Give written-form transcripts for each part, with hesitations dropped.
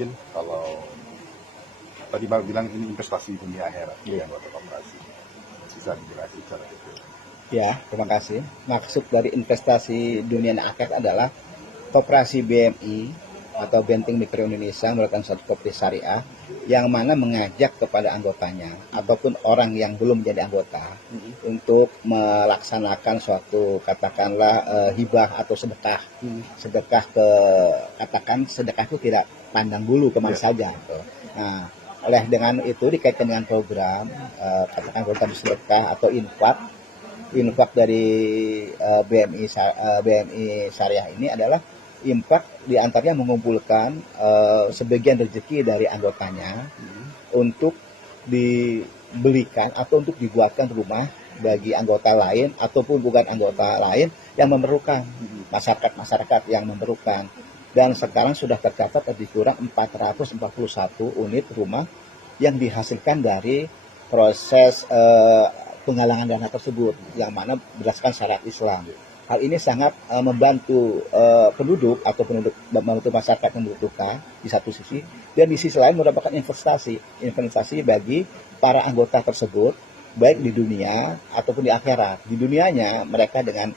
mungkin kalau tadi Bang bilang ini investasi dunia akhirat yang anggota koperasi, bisa dijelasin secara detail. Ya, terima kasih. Maksud dari investasi dunia akhirat adalah Koperasi BMI atau Benteng Mikro Indonesia merupakan suatu koperasi syariah yang mana mengajak kepada anggotanya ataupun orang yang belum menjadi anggota untuk melaksanakan suatu katakanlah hibah atau sedekah. Sedekah ke katakan sedekah itu tidak pandang bulu kemana saja. Nah, oleh dengan itu dikaitkan dengan program katakan program sedekah atau infak dari BMI Syariah ini adalah infak diantaranya mengumpulkan sebagian rezeki dari anggotanya untuk dibelikan atau untuk dibuatkan rumah bagi anggota lain ataupun bukan anggota lain yang memerlukan, masyarakat yang memerlukan. Dan sekarang sudah tercatat lebih kurang 441 unit rumah yang dihasilkan dari proses penggalangan dana tersebut yang mana berdasarkan syariat Islam. Hal ini sangat membantu penduduk atau membantu masyarakat yang membutuhkan di satu sisi, dan di sisi lain merupakan investasi bagi para anggota tersebut baik di dunia ataupun di akhirat. Di dunianya mereka dengan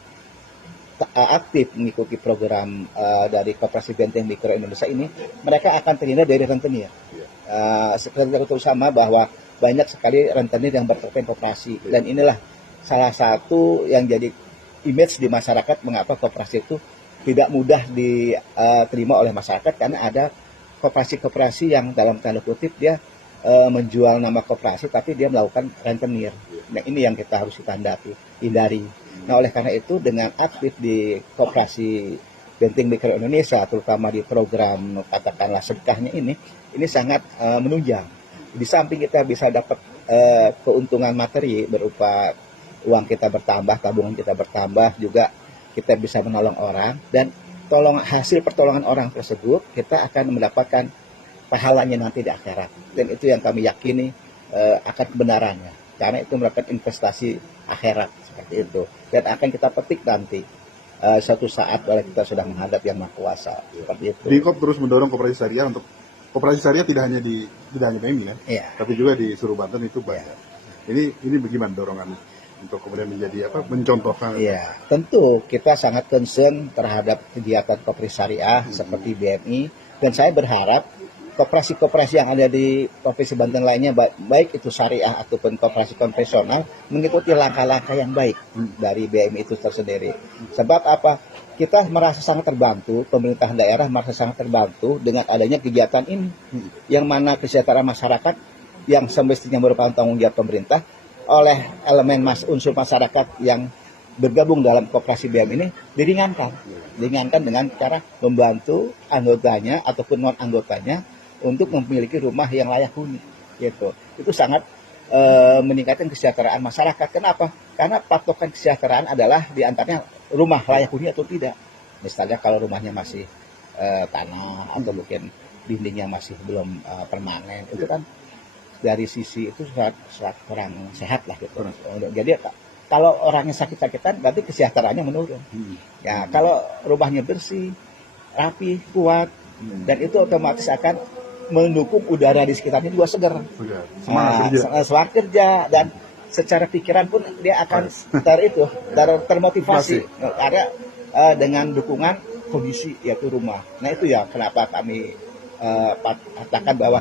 aktif mengikuti program dari Koperasi Benteng Mikro Indonesia ini, mereka akan terhindar dari rentenir. Seperti kita ketahui sama bahwa banyak sekali rentenir yang berterima koperasi, dan inilah salah satu yang jadi image di masyarakat mengapa koperasi itu tidak mudah diterima oleh masyarakat, karena ada koperasi-koperasi yang dalam tanda kutip dia menjual nama koperasi tapi dia melakukan rentenir. Nah, ini yang kita harus hindari. Nah, oleh karena itu dengan aktif di Koperasi Benteng Mikro Indonesia, terutama di program katakanlah sedekahnya ini sangat menunjang. Di samping kita bisa dapat keuntungan materi berupa uang kita bertambah, tabungan kita bertambah, juga kita bisa menolong orang, dan hasil pertolongan orang tersebut kita akan mendapatkan pahalanya nanti di akhirat. Dan itu yang kami yakini akan kebenarannya, karena itu merupakan investasi akhirat seperti itu, dan akan kita petik nanti suatu saat bila kita sudah menghadap Yang Maha Kuasa seperti itu. Dikop terus mendorong koperasi syariah untuk koperasi syariah tidak hanya BMI kan, tapi juga di seluruh Banten itu banyak. Ini bagaimana dorongan untuk kemudian menjadi mencontohkan? Iya, tentu kita sangat concern terhadap kegiatan koperasi syariah seperti BMI, dan saya berharap koperasi-koperasi yang ada di Provinsi Banten lainnya, baik itu syariah ataupun koperasi konvensional, mengikuti langkah-langkah yang baik dari BMI itu tersendiri. Sebab apa? Kita merasa sangat terbantu, pemerintah daerah merasa sangat terbantu dengan adanya kegiatan ini, yang mana kesejahteraan masyarakat yang semestinya merupakan tanggung jawab pemerintah, oleh elemen unsur masyarakat yang bergabung dalam koperasi BM ini diringankan dengan cara membantu anggotanya ataupun non anggotanya untuk memiliki rumah yang layak huni, gitu. Itu sangat meningkatkan kesejahteraan masyarakat. Kenapa? Karena patokan kesejahteraan adalah diantaranya rumah layak huni atau tidak. Misalnya kalau rumahnya masih tanah atau mungkin dindingnya masih belum permanen, itu kan dari sisi itu sangat kurang sehat lah gitu. Jadi kalau orangnya sakit-sakitan berarti kesejahteraannya menurun. Ya, kalau rumahnya bersih, rapi, kuat, dan itu otomatis akan mendukung udara di sekitarnya juga segar. Semangat kerja, dan secara pikiran pun dia akan termotivasi karena dengan dukungan kondisi yaitu rumah. Nah, itu ya kenapa kami katakan bahwa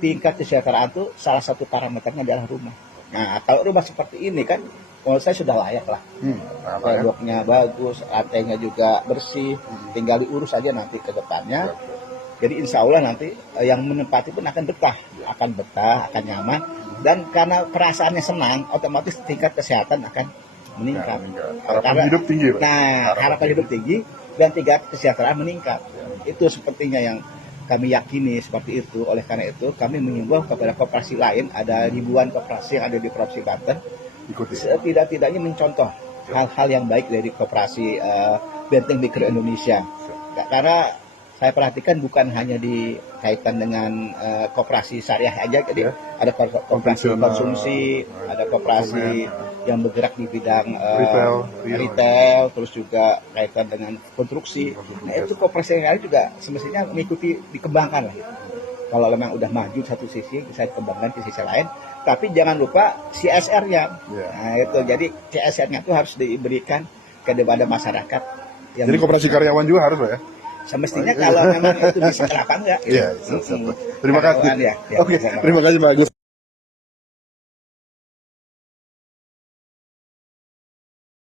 tingkat kesejahteraan itu salah satu parameternya adalah rumah. Nah, kalau rumah seperti ini kan, menurut saya sudah layak lah. Temboknya bagus, lantainya juga bersih, tinggal diurus aja nanti ke depannya. Jadi insya Allah nanti yang menempati pun akan betah, akan nyaman. Dan karena perasaannya senang, otomatis tingkat kesehatan akan meningkat. Harapan hidup tinggi. Nah, harapan hidup tinggi dan tingkat kesejahteraan meningkat. Itu sepertinya yang kami yakini seperti itu. Oleh karena itu kami mengimbau kepada koperasi lain, ada ribuan koperasi yang ada di Provinsi Banten, setidak-tidaknya mencontoh hal-hal yang baik dari koperasi Benteng Mikro Indonesia. Karena saya perhatikan bukan hanya dikaitkan dengan koperasi syariah aja, jadi ada koperasi konsumsi, ada koperasi yang bergerak di bidang retail, terus juga kaitan dengan konstruksi. Nah, itu koperasi yang lain juga semestinya mengikuti dikembangkan lah gitu. Kalau memang udah maju satu sisi, bisa dikembangkan ke sisi lain. Tapi jangan lupa CSR-nya. Nah itu, jadi CSR-nya itu harus diberikan kepada masyarakat. Jadi koperasi karyawan juga harus ya? Semestinya kalau memang itu bisa kenapa enggak? Iya, terima kasih. Ya, Oke, terima kasih Pak Agus.